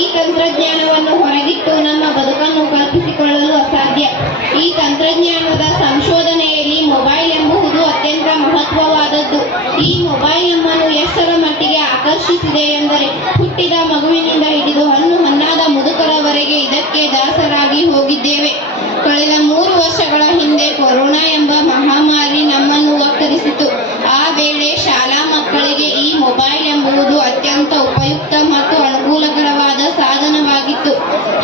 ಈ ತಂತ್ರಜ್ಞಾನವನ್ನು ಹೊರಗಿಟ್ಟು ನಮ್ಮ ಬದುಕನ್ನು ಕಲ್ಪಿಸಿಕೊಳ್ಳಲು ಅಸಾಧ್ಯ. ಈ ತಂತ್ರಜ್ಞಾನದ ಸಂಶೋಧನೆಯಲ್ಲಿ ಮೊಬೈಲ್ ಎಂಬುದು ಅತ್ಯಂತ ಮಹತ್ವವಾದದ್ದು. ಈ ಮೊಬೈಲ್ ನಮ್ಮನ್ನು ಎಷ್ಟರ ಮಟ್ಟಿಗೆ ಆಕರ್ಷಿಸಿದೆ ಎಂದರೆ ಹುಟ್ಟಿದ ಮಗುವಿನಿಂದ ಹಿಡಿದು ಹಣ್ಣಾದ ಮುದುಕರವರೆಗೆ ಇದಕ್ಕೆ ದಾಸರಾಗಿ ಹೋಗಿದ್ದೇವೆ. ಕಳೆದ 3 ವರ್ಷಗಳ ಹಿಂದೆ ಕೊರೋನಾ ಎಂಬ ಮಹಾಮಾರಿ ನಮ್ಮನ್ನು ಒಕ್ಕರಿಸಿತು. ಆ ವೇಳೆ ಶಾಲಾ ಮಕ್ಕಳಿಗೆ ಈ ಮೊಬೈಲ್ ಎಂಬುದು ಅತ್ಯಂತ ಉಪಯುಕ್ತ ಮತ್ತು ಅನುಕೂಲಕರವಾದ ಸಾಧನವಾಗಿತ್ತು.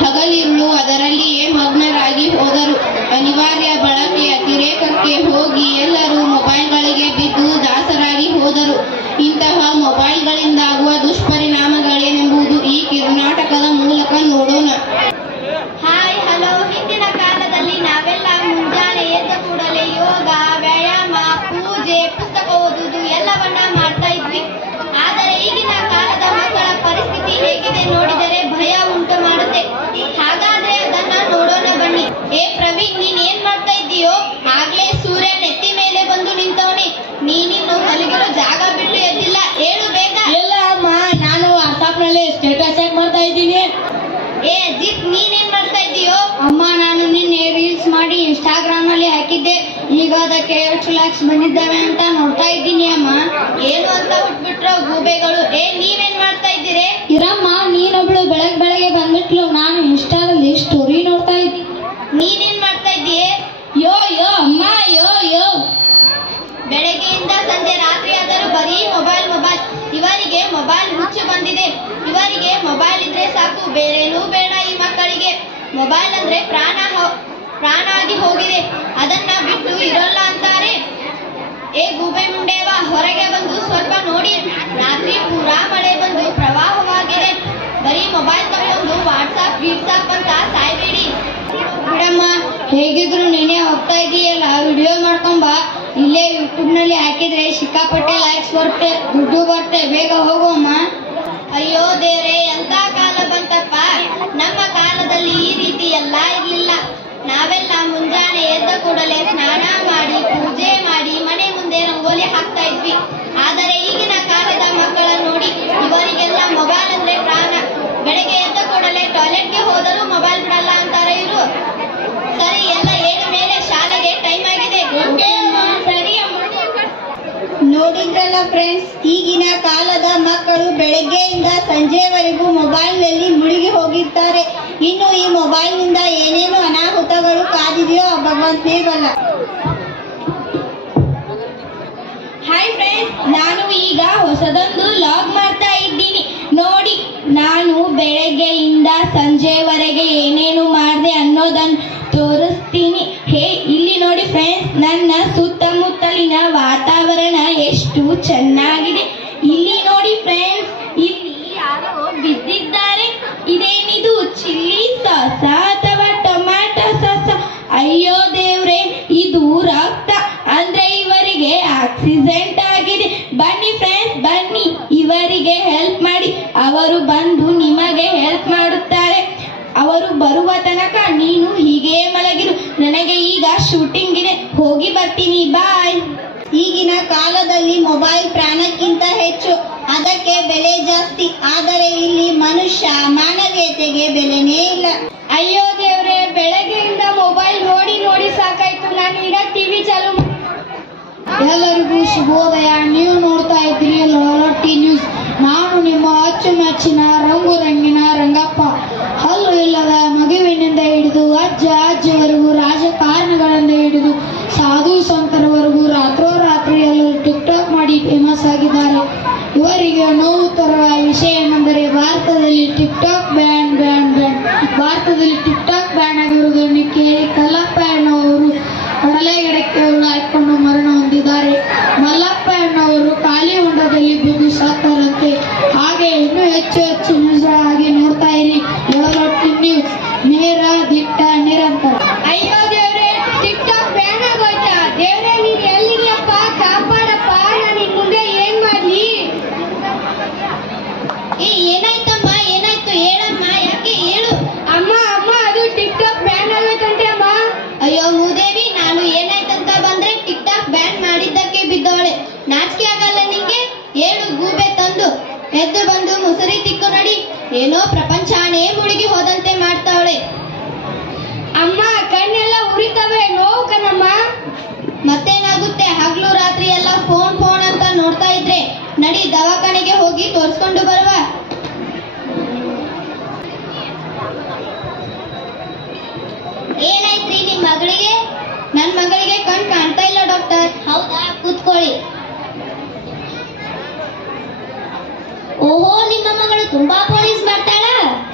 ಹಗಲಿರುಳು ಅದರಲ್ಲಿಯೇ ಮಗ್ನರಾಗಿ ಹೋದರು. ಅನಿವಾರ್ಯ ಬಳಕೆ ಅತಿರೇಕಕ್ಕೆ ಹೋಗಿ ಎಲ್ಲರೂ ಮೊಬೈಲ್ಗಳಿಗೆ ಬಿದ್ದು ದಾಸರಾಗಿ ಹೋದರು. ಇಂತಹ ಮೊಬೈಲ್ಗಳಿಂದಾಗುವ ದುಷ್ಪರಿಣಾಮಗಳೇನೆಂಬುದು ಈ ಕಿರುನಾಟಕದ ಮೂಲಕ ನೋಡೋಣ. Hi hello. ಹಿಂದಿನ ಕಾಲದಲ್ಲಿ ನಾವೆಲ್ಲ ಮುಂಜಾನೆ ಎದ್ದ ಕೂಡಲೇ ಯೋಗ, ವ್ಯಾಯಾಮ, ಪೂಜೆ, ಪುಸ್ತಕ ಓದುವುದು ಎಲ್ಲವನ್ನ ಮಾಡ್ತಾ ಇದ್ವಿ. ಆದರೆ ಈಗಿನ ಕಾಲದ ಮಕ್ಕಳ ಪರಿಸ್ಥಿತಿ ಹೇಗಿದೆ ನೋಡಿದರೆ ಭಯ ಉಂಟು ಮಾಡುತ್ತೆ. ಹಾಗಾದ್ರೆ ಅದನ್ನ ನೋಡೋಣ ಬನ್ನಿ. ಪ್ರವೀಣ್, ನೀನ್ ಏನ್ ಮಾಡ್ತಾ ಇದ್ದೀಯೋ? ಆಗ್ಲೇ ಸೂರ್ಯ ನೆತ್ತಿ ಮೇಲೆ ಬಂದು ನಿಂತವನಿ. ನೀನಿನ್ನು ಮಲಗಿರೋ ಜಾಗ ಬಿಟ್ಟು ಎದ್ದಿಲ್ಲ. ಹೇಳು ಬೇಗ. ಇಲ್ಲ ಅಮ್ಮ, ನಾನು ವಾಟ್ಸಾಪ್ ನಲ್ಲಿ ಸ್ಟೇಟಸ್ ಚೆಕ್ ಮಾಡ್ತಾ ಇದ್ದೀನಿ. ಅಜಿತ್, ನೀನೇನ್ ಮಾಡ್ತಾ ಇದ್ದೀಯೋ? ಅಮ್ಮ, ನಾನು ನಿನ್ನೆ ರೀಲ್ಸ್ ಮಾಡಿ ಇನ್ಸ್ಟಾಗ್ರಾಮ್ ನಲ್ಲಿ ಹಾಕಿದ್ದೆ. ಈಗ ಅದಕ್ಕೆ ಎಷ್ಟು ಲೈಕ್ಸ್ ಬಂದಿದ್ದಾವೆ ಅಂತ ನೋಡ್ತಾ ಇದ್ದೀನಿ ಅಮ್ಮ. ಏನು ಅಂತ ಹುಟ್ಬಿಟ್ರೋ ಗೂಬೆಗಳು. ನೀವೇನ್ ಮಾಡ್ತಾ ಇದ್ದೀರಿ? ಇರಮ್ಮ, ನೀನೊಬ್ಳು ಬೆಳಗ್ಗೆ ಬಂದ್ಬಿಟ್ಲು. ನಾನು ಇನ್ಸ್ಟಾದಲ್ಲಿ ಸ್ಟೋರಿ ನೋಡ್ತಾ ಇದ್ದೀನಿ. ನೀನೇನ್ ಮಾಡ್ತಾ ಇದ್ದೀಯ? ಯೋ ಯೋ ಅಮ್ಮ, ಯೋ ಯೋ. ಬೆಳಗ್ಗೆಯಿಂದ ಸಂಜೆ ರಾತ್ರಿ ಆದರೂ ಬರೀ ಮೊಬೈಲ್. ಇವರಿಗೆ ಮೊಬೈಲ್ ಹುಚ್ಚು ಬಂದಿದೆ. ಇವರಿಗೆ ಮೊಬೈಲ್ ಇದ್ರೆ ಸಾಕು, ಬೇರೇನೂ ಬೇಡ. ಈ ಮಕ್ಕಳಿಗೆ ಮೊಬೈಲ್ ಅಂದ್ರೆ ಪ್ರಾಣ ಆಗಿ ಹೋಗಿದೆ. ಅದನ್ನ ಬಿಟ್ಟು ಇರೋಲ್ಲ ಅಂತಾರೆ. ಗೂಬೆ ಮುಂಡೇವ, ಹೊರಗೆ ಬಂದು ಸ್ವಲ್ಪ ನೋಡಿ. ರಾತ್ರಿ ಪೂರಾ ಮಳೆ ಬಂದು ಪ್ರವಾಹವಾಗಿದೆ. ಬರೀ ಮೊಬೈಲ್ ತಗೊಂಡು ವಾಟ್ಸಾಪ್ ಅಂತ ಸಾಯ್ಬೇಡಿ. ಬಿಡಮ್ಮ, ಹೇಗಿದ್ರು ನೀನೇ ಹೋಗ್ತಾ ಇದೀಯಲ್ಲ, ವಿಡಿಯೋ ಮಾಡ್ಕೊಂಬ. ಇಲ್ಲೇ ಯೂಟ್ಯೂಬ್ ನಲ್ಲಿ ಹಾಕಿದ್ರೆ ಸಿಕ್ಕಾಪಟ್ಟೆ ಲೈಕ್ಸ್ ಬರುತ್ತೆ, ದುಡ್ಡು ಬರುತ್ತೆ. ಬೇಗ ಹೋಗುವಮ್ಮ. ಅಯ್ಯೋ ದೇವ್ರೆ, ಎಂತ ಕಾಲ ಬಂತಪ್ಪ. ನಮ್ಮ ಕಾಲದಲ್ಲಿ ಈ ರೀತಿ ಎಲ್ಲ ಇರ್ಲಿಲ್ಲ. ನಾವೆಲ್ಲ ಮುಂಜಾನೆ ಎದ್ದ ಕೂಡಲೇ ಸ್ನಾನ ಮಾಡಿ, ಪೂಜೆ ಮಾಡಿ, ಮನೆ ಮುಂದೆ ರಂಗೋಲಿ ಹಾಕ್ತಾ ಇದ್ವಿ. ಆದರೆ ಈಗಿನ ಕಾಲದ ಮಕ್ಕಳ ನೋಡಿ, ಇವರಿಗೆಲ್ಲ ಮೊಬೈಲ್ ಅಂದ್ರೆ ಪ್ರಾಣ. ಬೆಳಗ್ಗೆ ಎದ್ದ ಕೂಡಲೇ ಟಾಯ್ಲೆಟ್ಗೆ ಹೋದರೂ ಮೊಬೈಲ್ ಬಿಡಲ್ಲ ಅಂತಾರೆ ಇವರು. ಸರಿ, ಎಲ್ಲ ಏನ ಮೇಲೆ ಶಾಲೆಗೆ ಟೈಮ್ ಆಗಿದೆ. ಸರಿ ಅಮ್ಮ. ನೋಡಿದ್ರಲ್ಲ ಫ್ರೆಂಡ್ಸ್, ಈಗಿನ ಕಾಲದ ಮಕ್ಕಳು ಬೆಳಗ್ಗೆಯಿಂದ ಸಂಜೆವರೆಗೂ ಮೊಬೈಲ್ ನಲ್ಲಿ ಮುಳುಗಿ ಹೋಗಿರ್ತಾರೆ. ಇನ್ನು ಈ ಮೊಬೈಲ್ ನಿಂದ ಏನೇನು ಅನಾಹುತಗಳು ಕಾದಿದೆಯೋ ಭಗವಂತನೇ ಬಲ್ಲ. ಹಾಯ್ ಫ್ರೆಂಡ್ಸ್, ನಾನು ಈಗ ಹೊಸದೊಂದು ಲಾಗ್ ಮಾಡ್ತಾ ಇದ್ದೀನಿ. ನೋಡಿ, ನಾನು ಬೆಳಗ್ಗೆಯಿಂದ ಸಂಜೆವರೆಗೆ ಏನೇನು ಮಾಡಿದೆ ಅನ್ನೋದನ್ನು ತೋರಿಸ್ತೀನಿ. ಇಲ್ಲಿ ನೋಡಿ ಫ್ರೆಂಡ್ಸ್, ನನ್ನ ಸುತ್ತಮುತ್ತಲಿನ ವಾತಾವರಣ ಎಷ್ಟು ಚೆನ್ನಾಗಿದೆ. ಇಲ್ಲಿ ನೋಡಿ ಫ್ರೆಂಡ್ಸ್, ಇಲ್ಲಿ ಯಾರೋ ಬಿದ್ದಿದ್ದಾರೆ. ಇದೇನಿದು? ಚಿಲ್ಲಿ ಸಾಸ ಅಥವಾ ಟೊಮ್ಯಾಟೊ ಸಾಸ? ಅಯ್ಯೋ ದೇವ್ರೆ, ಇದು ರಕ್ತ. ಅಂದ್ರೆ ಇವರಿಗೆ ಆಕ್ಸಿಡೆಂಟ್ ಆಗಿದೆ. ಬನ್ನಿ ಫ್ರೆಂಡ್ಸ್, ಬನ್ನಿ, ಇವರಿಗೆ ಹೆಲ್ಪ್ ಮಾಡಿ. ಅವರು ಬಂದು ನಿಮಗೆ ಹೆಲ್ಪ್ ಮಾಡುತ್ತಾರೆ. ಅವರು ಬರುವ ತನಕ ನೀನು ಹೀಗೆ ಮಲಗಿರು. ನನಗೆ ಈಗ ಶೂಟಿಂಗ್ ಇದೆ, ಹೋಗಿ ಬರ್ತೀನಿ, ಬಾಯ್. ಈಗಿನ ಕಾಲದಲ್ಲಿ ಮೊಬೈಲ್ ಪ್ರಾಣಕ್ಕಿಂತ ಹೆಚ್ಚು, ಅದಕ್ಕೆ ಬೆಲೆ ಜಾಸ್ತಿ. ಆದರೆ ಇಲ್ಲಿ ಮನುಷ್ಯ ಮಾನವೀಯತೆಗೆ ಬೆಲೆನೇ ಇಲ್ಲ. ಅಯ್ಯೋ ದೇವ್ರೆ, ಬೆಳಗ್ಗೆಯಿಂದ ಮೊಬೈಲ್ ನೋಡಿ ನೋಡಿ ಸಾಕಾಯ್ತು. ನಾನು ಈಗ ಟಿವಿ ಚಾಲು. ಎಲ್ಲರಿಗೂ ಶುಭೋದಯ. ನೀವು ನೋಡ್ತಾ ಇದ್ದೀರಿ ಲೋಲಟ್ಟಿ ನ್ಯೂಸ್. ನಾನು ನಿಮ್ಮ ಅಚ್ಚುಮೆಚ್ಚಿನ ರಂಗು ರಂಗಿನ ರಂಗಪ್ಪ. ಹಲ್ಲು ಇಲ್ಲದ ಮಗುವಿನಿಂದ ಹಿಡಿದು ಅಜ್ಜಿಯವರೆಗೂ, ರಾಜಕಾರಣಿಗಳಿಂದ ಹಿಡಿದು ಸಾಧು ಸಂತರವರೆಗೂ ರಾತ್ರೋರಾತ್ರಿ ಎಲ್ಲರೂ ಟಿಕ್ಟಾಕ್ ಮಾಡಿ ಫೇಮಸ್ ಆಗಿದ್ದಾರೆ. ಇವರಿಗೆ ನೋವು ತರುವ ವಿಷಯ ಏನೆಂದರೆ ಭಾರತದಲ್ಲಿ ಟಿಕ್ಟಾಕ್ ಬ್ಯಾನ್. ಭಾರತದಲ್ಲಿ ಟಿಕ್ಟಾಕ್ ಬ್ಯಾನ್ ಆಗಿರುವುದನ್ನು ಕೇಳಿ ಕಲ್ಲಪ್ಪ ಎನ್ನುವರು ಕಡಲೆ ಗಿಡಕ್ಕೆ ಹಾಕಿಕೊಂಡು ಮರಣ ಹೊಂದಿದ್ದಾರೆ. ಮಲ್ಲಪ್ಪ ಎನ್ನುವರು ಖಾಲಿ ಹೊಂಡದಲ್ಲಿ ಬಿದ್ದು ಸಾಕ್ತಾರಂತೆ. ಹಾಗೆ ಇನ್ನೂ ಹೆಚ್ಚು ನ್ಯೂಸ್ ಆಗಿ ನೋಡ್ತಾ ಇರಿ ಲೋಲಟ್ಟಿ ನ್ಯೂಸ್, ನೇರ ದಿಟ್ಟ ನಿರಂತರ. ಅಯ್ಯೋ ದೇವ್ರೆ, ಟಿಕ್ಟಾಕ್ ಬ್ಯಾನ್ ಆಗೋಯ್ತಾ? ದೇವ್ರೆ, ನೀನ್ ಎಲ್ಲಿದೆಯಪ್ಪ? ಕಾಪಾಡಪ್ಪ. ನಾನು ಇನ್ ಮುಂದೆ ಏನ್ ಮಾಡ್ಲಿ? ಏನಾಯ್ತಮ್ಮ? ಏನಾಯ್ತು? ಹೇಳಮ್ಮ, ಯಾಕೆ ಹೇಳು. ಅಮ್ಮ, ಅದು ಟಿಕ್ಟಾಕ್ ಬ್ಯಾನ್ ಆಗೋಯ್ತಂತೆ ಅಮ್ಮ. ಅಯ್ಯೋ ಮೂದೇವಿ, ನಾನು ಏನಾಯ್ತಂತ ಬಂದ್ರೆ ಟಿಕ್ಟಾಕ್ ಬ್ಯಾನ್ ಮಾಡಿದ್ದಕ್ಕೆ ಬಿದ್ದವಳೆ. ನಾಚಿಕೆ ಆಗಲ್ಲ ನಿಂಗೆ? ಹೇಳು ಗೂಬೆ ತಂದು. ಎದ್ದು ಬಂದು ಮುಸುರಿ ತಿಕ್ಕು ನಡಿ. ಏನೋ ಪ್ರಪಂಚನೇ ಮುಳುಗಿ ಹೋದಂತೆ ಮಾಡ್ತಾವಳೆ. ಅಮ್ಮ ಕಣ್ಣೆಲ್ಲ ಉರಿತವೆ, ನೋವು ಕಣಮ್ಮ. ಮತ್ತೇನಾಗುತ್ತೆ, ಹಗ್ಲು ರಾತ್ರಿ ಎಲ್ಲ ಫೋನ್ ಫೋನ್ ಅಂತ ನೋಡ್ತಾ ಇದ್ರೆ ನಡಿ ದವಾಖಾನೆಗೆ ಹೋಗಿ ತೋರಿಸ್ಕೊಂಡು ಬರುವ. ಏನಾಯ್ತ್ರಿ ನಿಮ್ ಮಗಳಿಗೆ? ನನ್ ಮಗಳಿಗೆ ಕಣ್ ಕಾಣ್ತಾ ಇಲ್ಲ ಡಾಕ್ಟರ್. ಹೌದಾ, ಕೂತ್ಕೊಳ್ಳಿ. ಓಹೋ, ನಿಮ್ಮ ಮಗಳು ತುಂಬಾ ಪೊಲೀಸ್ ಮಾಡ್ತಾಳ?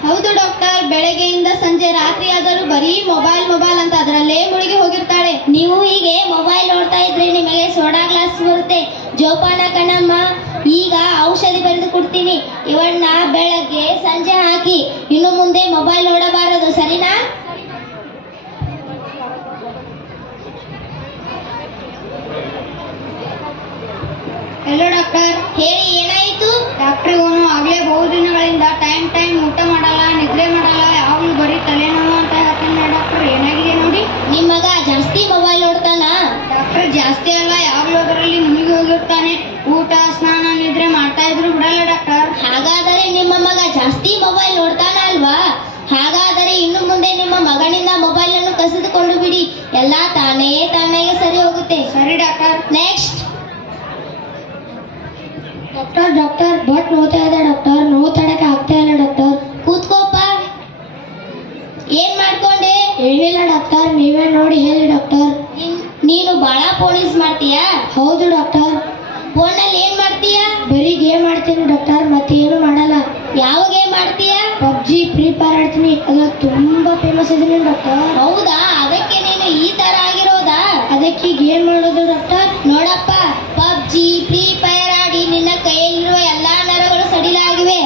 ಹೌದು ಡಾಕ್ಟರ್, ಬೆಳಗ್ಗೆಯಿಂದ ಸಂಜೆ ರಾತ್ರಿ ಆದರೂ ಬರೀ ಮೊಬೈಲ್ ಮೊಬೈಲ್ ಅಂತ ಅದರಲ್ಲೇ ಮುಳುಗಿ ಹೋಗಿರ್ತಾಳೆ. ನೀವು ಹೀಗೆ ಮೊಬೈಲ್ ನೋಡ್ತಾ ಇದ್ರೆ ನಿಮಗೆ ಸೋಡಾ ಗ್ಲಾಸ್ ಬರುತ್ತೆ. ಜೋಪಾನ ಕಣಮ್ಮ. ಈಗ ಔಷಧಿ ಬರೆದು ಕೊಡ್ತೀನಿ. ಇವನ್ನ ಬೆಳಗ್ಗೆ ಸಂಜೆ ಹಾಕಿ. ಇನ್ನು ಮುಂದೆ ಮೊಬೈಲ್ ನೋಡಬಾರದು, ಸರಿನಾ? Hello doctor. ಹೇಳಿ, ಏನಾಯಿತು? ಡಾಕ್ಟರ್, ಇವನು ಆಗ್ಲೇ ಬಹು ದಿನಗಳಿಂದ ಟೈಮ್ ಊಟ ಮಾಡಲ್ಲ, ನಿದ್ರೆ ಮಾಡಲ್ಲ, ಯಾವಾಗಲೂ ಬರೀ ತಲೆನೋವು ಅಂತ ಹೇಳ್ತಾನೆ. ಡಾಕ್ಟರ್, ಏನಾಗಿದೆ ನೋಡಿ. ನಿಮ್ಮ ಮಗ ಜಾಸ್ತಿ ಮೊಬೈಲ್ ನೋಡ್ತಾನ? ಡಾಕ್ಟರ್, ಜಾಸ್ತಿ ಅಲ್ಲ, ಯಾವಾಗಲೂ ಅದರಲ್ಲಿ ಮುಳುಗಿ ಹೋಗಿರ್ತಾನೆ. ಊಟ ಸ್ನಾನ ನಿದ್ರೆ ಮಾಡ್ತಾ ಇದ್ರು ಬಿಡಲ್ಲ ಡಾಕ್ಟರ್. ಹಾಗಾದರೆ ನಿಮ್ಮ ಮಗ ಜಾಸ್ತಿ ಮೊಬೈಲ್ ನೋಡ್ತಾನ ಅಲ್ವಾ? ಹಾಗಾದರೆ ಇನ್ನು ಮುಂದೆ ನಿಮ್ಮ ಮಗನಿಂದ ಮೊಬೈಲ್ ಅನ್ನು ಕಸಿದುಕೊಂಡು ಬಿಡಿ. ಎಲ್ಲ ತಾನೇ ಸರಿ ಹೋಗುತ್ತೆ. ಸರಿ ಡಾಕ್ಟರ್. ನೆಕ್ಸ್ಟ್. ಡಾಕ್ಟರ್ ಬಟ್ ನೋಡ್ತಾ ಇದೆ ಡಾಕ್ಟರ್, ನೋವು ತಡಕ್ಕೆ ಆಗ್ತಾ ಇಲ್ಲ ಡಾಕ್ಟರ್. ಕೂತ್ಕೋಪ. ಏನ್ ಮಾಡ್ಕೊಂಡೆ? ಏನಿಲ್ಲ ಡಾಕ್ಟರ್, ನೀವೇ ನೋಡಿ ಹೇಳಿ ಡಾಕ್ಟರ್. ನೀನು ಬಹಳ ಪೊಲೀಸ್ ಮಾಡ್ತೀಯಾ? ಹೌದು ಡಾಕ್ಟರ್. ಫೋನಲ್ಲಿ ಏನ್ ಮಾಡ್ತೀಯಾ? ಬರೀ ಗೇಮ್ ಆಡ್ತೀನಿ ಡಾಕ್ಟರ್, ಮತ್ತೆ ಏನು ಮಾಡಲ್ಲ. ಯಾವ ಗೇಮ್ ಆಡ್ತೀಯಾ? ಪಬ್ಜಿ, ಫ್ರೀ ಫೈರ್ ಆಡ್ತೀನಿ. ಅದು ತುಂಬಾ ಫೇಮಸ್ ಇದೆ ಡಾಕ್ಟರ್. ಹೌದಾ, ಅದಕ್ಕೆ ನೀನು ಈ ತರ ಆಗಿರೋದಾ? ಅದಕ್ಕೆ ಗೇಮ್ ಮಾಡೋದು ಡಾಕ್ಟರ್. ನೋಡಪ್ಪ, ಪಬ್ಜಿ ಫ್ರೀ ಫೈರ್ ಆಡಿ ನಿನ್ನ ಕೈಯಲ್ಲಿರುವ ಎಲ್ಲಾ ನರಗಳು ಸಡಿಲಾಗಿವೆ.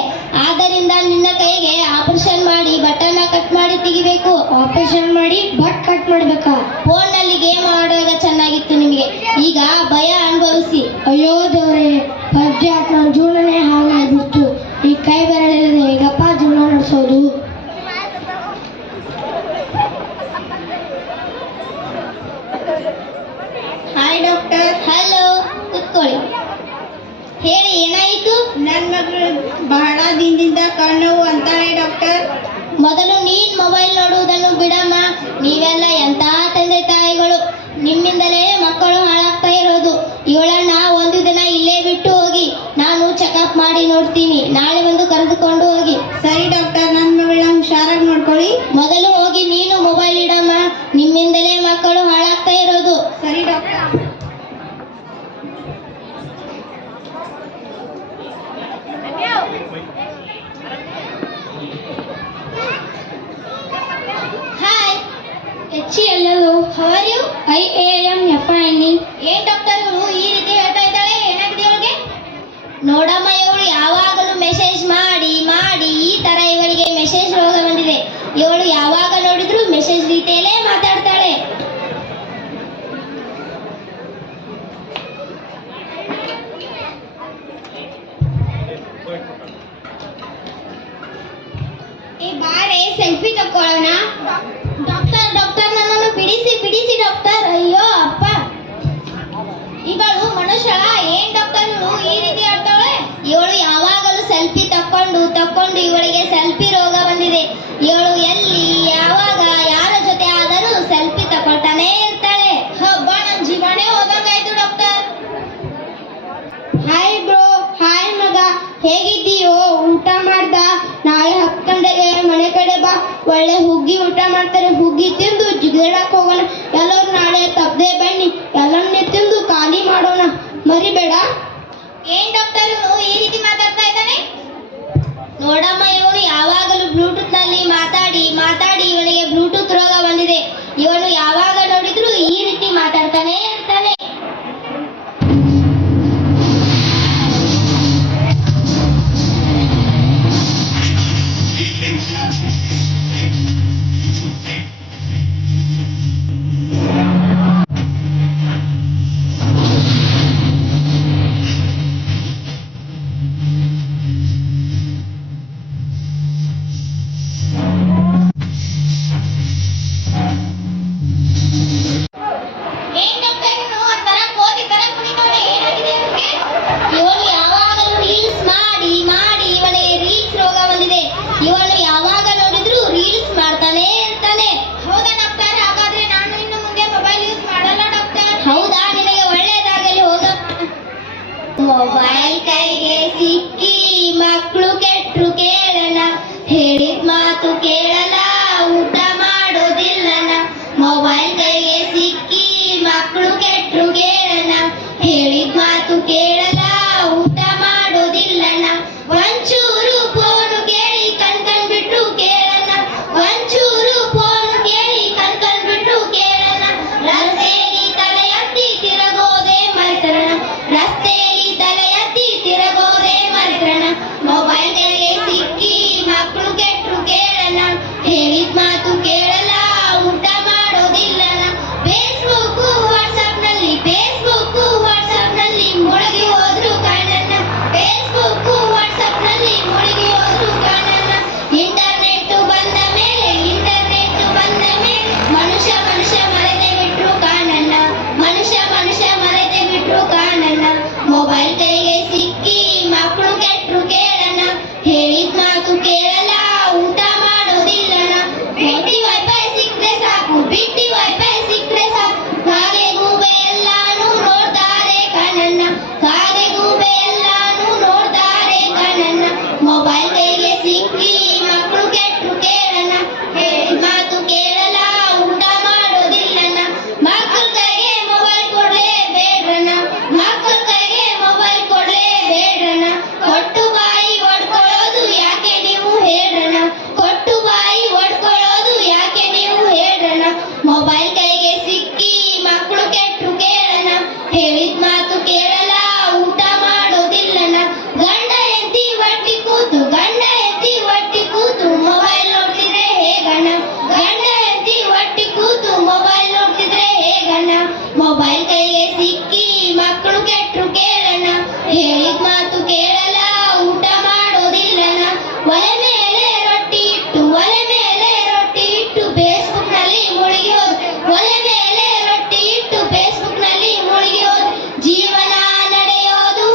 ಆದ್ದರಿಂದ ನಿನ್ನ ಕೈಗೆ ಆಪರೇಷನ್ ಮಾಡಿ ಬಟನ್ನ ಕಟ್ ಮಾಡಿ ತೆಗಿಬೇಕು. ಆಪರೇಷನ್ ಮಾಡಿ ಬಟ್ ಕಟ್ ಮಾಡ್ಬೇಕಾ? ಫೋನ್ ನಲ್ಲಿ ಗೇಮ್ ಆಡುವಾಗ ಚೆನ್ನಾಗಿತ್ತು ನಿಮಗೆ, ಈಗ ಭಯ ಅನುಭವಿಸಿ. ಅಯ್ಯೋ ದೇವ್ರೆ, ಪಬ್ಜಿ ಆಟ ನನ್ನ ಜೀವನನೇ ಹಾಳಾಗ್ಬಿಡ್ತು. ಈ ಕೈ ಬೆರಳಿಲ್ಲದೆ ಹೇಗಪ್ಪ ಜೀವನ ನಡೆಸೋದು? Hi doctor. ಹಲೋ, ಕೂತ್ಕೊಳ್ಳಿ. ಹೇಳಿ, ಏನಾಯಿತು? ನನ್ನ ಮಗಳು ಬಹಳ ದಿನದಿಂದ ಕಣ್ಣು ಅಂತಾಳೆ ಡಾಕ್ಟರ್. ಮೊದಲು ನೀನ್ ಮೊಬೈಲ್ ನೋಡುವುದನ್ನು ಬಿಡಮ್ಮ. ನೀವೆಲ್ಲ ಎಂತ ತಂದೆ ತಾಯಿಗಳು, ನಿಮ್ಮಿಂದಲೇ ಮಕ್ಕಳು ಹಾಳಾಗ್ತಾ ಇರೋದು. ಇವಳನ್ನ ಒಂದು ದಿನ ಇಲ್ಲೇ ಬಿಟ್ಟು ಹೋಗಿ, ನಾನು ಚೆಕಪ್ ಮಾಡಿ ನೋಡ್ತೀನಿ. ನಾಳೆ ಒಂದು ಕರೆದುಕೊಂಡು ಹೋಗಿ. ಸರಿ ಡಾಕ್ಟರ್, ನನ್ನ ಮಗಳನ್ನ ಹುಷಾರಾಗಿ ನೋಡ್ಕೊಳ್ಳಿ. ಮೊದಲು ಹೋಗಿ ನೀನು ಮೊಬೈಲ್ ಇಡಮ್ಮ, ನಿಮ್ಮಿಂದಲೇ ಮಕ್ಕಳು ಹಾಳಾಗ್ತಾ ಇರೋದು. ಸರಿ doctor. Hi. HELLO. How are you? I am fine. ಏನ್ ಡಾಕ್ಟರ್ ಇವ್ರು ಈ ರೀತಿ ಹೇಳ್ತಾ ಇದ್ದಾಳೆ? ಏನಾಗಿದೆ ಇವಳಿಗೆ? ನೋಡಮ್ಮ, ಇವಳು ಯಾವಾಗಲೂ ಮೆಸೇಜ್ ಮಾಡಿ ಈ ತರ ಇವಳಿಗೆ ಮೆಸೇಜ್ ರೋಗ ಬಂದಿದೆ. ಇವಳು ಯಾವಾಗ ನೋಡಿದ್ರು ಮೆಸೇಜ್ ರೀತಿಯಲ್ಲೇ ಮಾತಾಡ್ತಾಳೆ. ಬಾರೆ ಸೆಲ್ಫಿ ತಕ್ಕೊಳ್ಳೋಣ. ಡಾಕ್ಟರ್ ನನ್ನನ್ನು ಬಿಡಿಸಿ ಡಾಕ್ಟರ್. ಅಯ್ಯೋ ಅಪ್ಪ, ಇವಳು ಮನುಷ್ಯ ಏನ್ ಡಾಕ್ಟರ್ ಇವಳು ಈ ರೀತಿ ಆಡ್ತಾಳೆ? ಇವಳು ಯಾವಾಗಲೂ ಸೆಲ್ಫಿ ತಕ್ಕೊಂಡು ಇವಳಿಗೆ ಸೆಲ್ಫಿ ರೋಗ ಬಂದಿದೆ. ಇವಳು ಎಲ್ಲಿ ಯಾವಾಗ ಯಾರ ಜೊತೆ ಆದರೂ ಸೆಲ್ಫಿ ತಕೊಳ್ತಾನೆ ಇರ್ತಾಳೆ. ಹಬ್ಬ, ನನ್ನ ಜೀವನೇ ಹೋದಂಗಾಯ್ತು ಡಾಕ್ಟರ್. Hi bro. ಹಾಯ್ ಮಗ, ಹೇಗಿದ್ದೀಯೋ? ಊಟ ಮಾಡ್ದ? ನಾಳೆ 10 ಗಂಟೆಗೆ ಮನೆ ಕಡೆ ಬಾ. ಒಳ್ಳೆ ಹುಗ್ಗಿ ಊಟ ಮಾಡ್ತಾರೆ. ಹುಗ್ಗಿ ತಿಂದು ಜಿಗಿಡಕ್ ಹೋಗೋಣ. ಎಲ್ಲರೂ ನಾಳೆ ತಪ್ಪದೆ ಬನ್ನಿ. ಎಲ್ಲನ್ನೇ ತಿಂದು ಖಾಲಿ ಮಾಡೋಣ, ಮರಿಬೇಡ. ಏನ್ ಡಾಕ್ಟರ್ ಇವನು ಈ ರೀತಿ ಮಾತಾಡ್ತಾ ಇದ್ದಾನೆ? ನೋಡಮ್ಮ, ಇವನು ಯಾವಾಗಲೂ ಬ್ಲೂಟೂತ್ ನಲ್ಲಿ ಮಾತಾಡಿ ಇವನಿಗೆ ಬ್ಲೂಟೂತ್ ರೋಗ ಬಂದಿದೆ. ಇವನು ಯಾವಾಗ ನೋಡಿದ್ರು ಈ ರೀತಿ ಮಾತಾಡ್ತಾನೆ ಇರ್ತಾನೆ. ಹೇಳಿದ ಮಾತು ಕೇಳಲ್ಲ ಊಟ ಮಾಡೋದಿಲ್ಲನ ಮೊಬೈಲ್ ಕೈಗೆ ಸಿಕ್ಕಿ ಮಕ್ಕಳು ಕೆಟ್ರು ಕೇಳನ ಹೇಳಿದ ಮಾತು ಕೇಳಲ್ಲ ಊಟ ಮಾಡೋದಿಲ್ಲನ ಒಂಚೂರು ಫೋನು ಕೇಳಿ ಕಣ್ ಬಿಟ್ರು ಕೇಳನ ಒಂಚೂರು ಫೋನು ಕೇಳಿ ಕಣ್ ಬಿಟ್ರು ಕೇಳನ ರಸ್ತೆಯಲ್ಲಿ ತಲೆ ಎತ್ತಿ ತಿರುಗೋದೆ ಮರಿತರಣ ರಸ್ತೆಯಲ್ಲಿ ತಲೆ ಎತ್ತಿ ತಿರುಗೋದೆ ಮರಿತರಣ ಮೊಬೈಲ್ ಕೈಗೆ ಸಿಕ್ಕಿ ಮಕ್ಕಳು ಕೆಟ್ರು ಕೇಳನ ಹೇಳಿದ ಮಾತು ಕೇಳಲ್ಲ ಊಟ ಮಾಡೋದಿಲ್ಲನ ಫೇಸ್ಬುಕ್ ವಾಟ್ಸ್ಆಪ್ ನಲ್ಲಿ ಮುಳುಗಿ ಹೋದ್ರು ಕಾಣಣ್ಣ ಫೇಸ್ಬುಕ್ ವಾಟ್ಸ್ಆಪ್ ನಲ್ಲಿ ಮುಳುಗಿ ಹೋದ್ರು ಕಾಣಣ್ಣ ಇಂಟರ್ನೆಟ್ ಬಂದ ಮೇಲೆ ಮನುಷ್ಯ ಮರೆತೆ ಬಿಟ್ರು ಕಾಣಣ್ಣ ಮನುಷ್ಯ ಮರೆತೆ ಬಿಟ್ರು ಕಾಣಣ್ಣ ಮೊಬೈಲ್ ಕೈಗೆ ಸಿಕ್ಕಿ ಮಕ್ಕಳು ಕೆಟ್ರು ಕೇಳಣ್ಣ ಹೇಳಿದ ಮಾತು ಕೇಳಲ್ಲ ಊಟ ಮಾಡೋದಿಲ್ಲಣ್ಣ ಬಿಟ್ಟಿ ವೈಫೈ ಸಿಕ್ಕರೆ ಸಾಕು ಕಾಗೆ ಗೂಬೆ ಎಲ್ಲಾನು ನೋಡ್ತಾರೆ ಕಣ್ಣಣ್ಣ ಕಾಗೆ ಗೂಬೆ ಎಲ್ಲಾನು ನೋಡ್ತಾರೆ ಕಣ್ಣಣ್ಣ ಮೊಬೈಲ್ ಕೈಗೆ ಸಿಕ್ಕಿ ಮಕ್ಕಳು ಕೆಟ್ರು ಕೇಳಣ್ಣ ಹೇಳಿದ ಮಾತು ಕೇಳಲ್ಲ ಊಟ ಮಾಡೋದಿಲ್ಲಣ್ಣ ಮಕ್ಕಳ ಕೈಗೆ ಮೊಬೈಲ್ ಕೊಡ್ಲೇ ಬೇಡ್ರಣ್ಣ ಕೊಟ್ಟು ಬಾಯಿ ಒಡ್ಕೊಳ್ಳೋದು ಯಾಕೆ ನೀವು ಹೇಳ್ರಣ್ಣ ಮೊಬೈಲ್ ಕೈಗೆ ಸಿಕ್ಕಿ ಮಕ್ಕಳು ಕೆಟ್ರು ಕೇಳಣ ಹೇಳಿದ ಮಾತು ಕೇಳಲ್ಲ ಊಟ ಮಾಡೋದಿಲ್ಲಣ್ಣ ಗಂಡ ಹೆಂಡತಿ ಒಟ್ಟಿ ಕೂತು ಮೊಬೈಲ್ ನೋಡ್ತಿದ್ರೆ ಹೇಗಣ್ಣ ಮೊಬೈಲ್ ಕೈಗೆ ಸಿಕ್ಕಿ ಮಕ್ಕಳು ಕೆಟ್ರು ಕೇಳಣ ಹೇಳಿದ ಮಾತು ಕೇಳಲ್ಲ ಊಟ ಮಾಡೋದಿಲ್ಲಣ್ಣ ಒಲೆ ಮೇಲೆ ರೊಟ್ಟಿ ಇಟ್ಟು ಫೇಸ್ಬುಕ್ ನಲ್ಲಿ ಮುಳುಗಿ ಹೋದ್ ಜೀವನ ನಡೆಯೋದು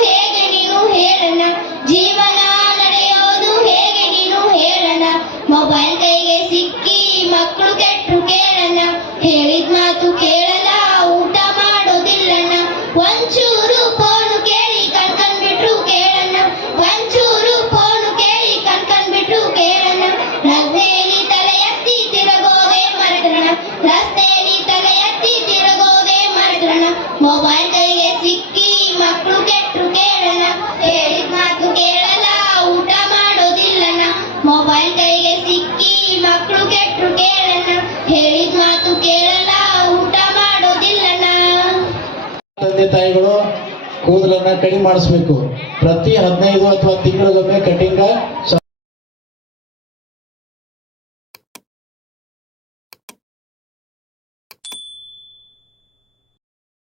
ಹೇಗೆ ನೀನು ಹೇಳಣ್ಣ ಮೊಬೈಲ್ ಕೈಗೆ ಸಿಕ್ಕಿ ಮಕ್ಕಳು ಕೆಟ್ರು ಕೇಳಣ್ಣ ಹೇಳಿದ ಮಾತು ಕೇಳಲ್ಲ ಊಟ ಮಾಡೋದಿಲ್ಲಣ್ಣ ಒಂಚೂರು ಫೋನು ಕೇಳಿ ಕಣ್ ಬಿಟ್ರು ಕೇಳಣ್ಣ ರಸ್ತೆಯಲ್ಲಿ ತಲೆ ಎತ್ತಿ ತಿರುಗೋದೆ ಮರೆತರಣ ಮೊಬೈಲ್ ಕೈಗೆ ಸಿಕ್ಕಿ ಮಕ್ಕಳು ಕೆಟ್ರು ಕೇಳಣ್ಣ ಹೇಳಿದ ಮಾತು ಕೇಳಲ್ಲ ಊಟ ಮಾಡೋದಿಲ್ಲಣ್ಣ ಮೊಬೈಲ್ ಕೈಗೆ ಸಿಕ್ಕಿ ಮಕ್ಕಳು ಕೆಟ್ರು ಕೇಳಣ್ಣ ಹೇಳಿದ ಮಾತು ಕೇಳಲ್ಲ ಊಟ ಮಾಡೋದಿಲ್ಲಣ್ಣ ತಂದೆ ತಾಯಿಗಳು ಕೂದಲನ್ನ ಕಡಿಮೆ ಮಾಡಿಸ್ಬೇಕು. ಪ್ರತಿ 15 ಅಥವಾ ತಿಂಗಳಿಗೊಮ್ಮೆ ಕಟಿಂಗ್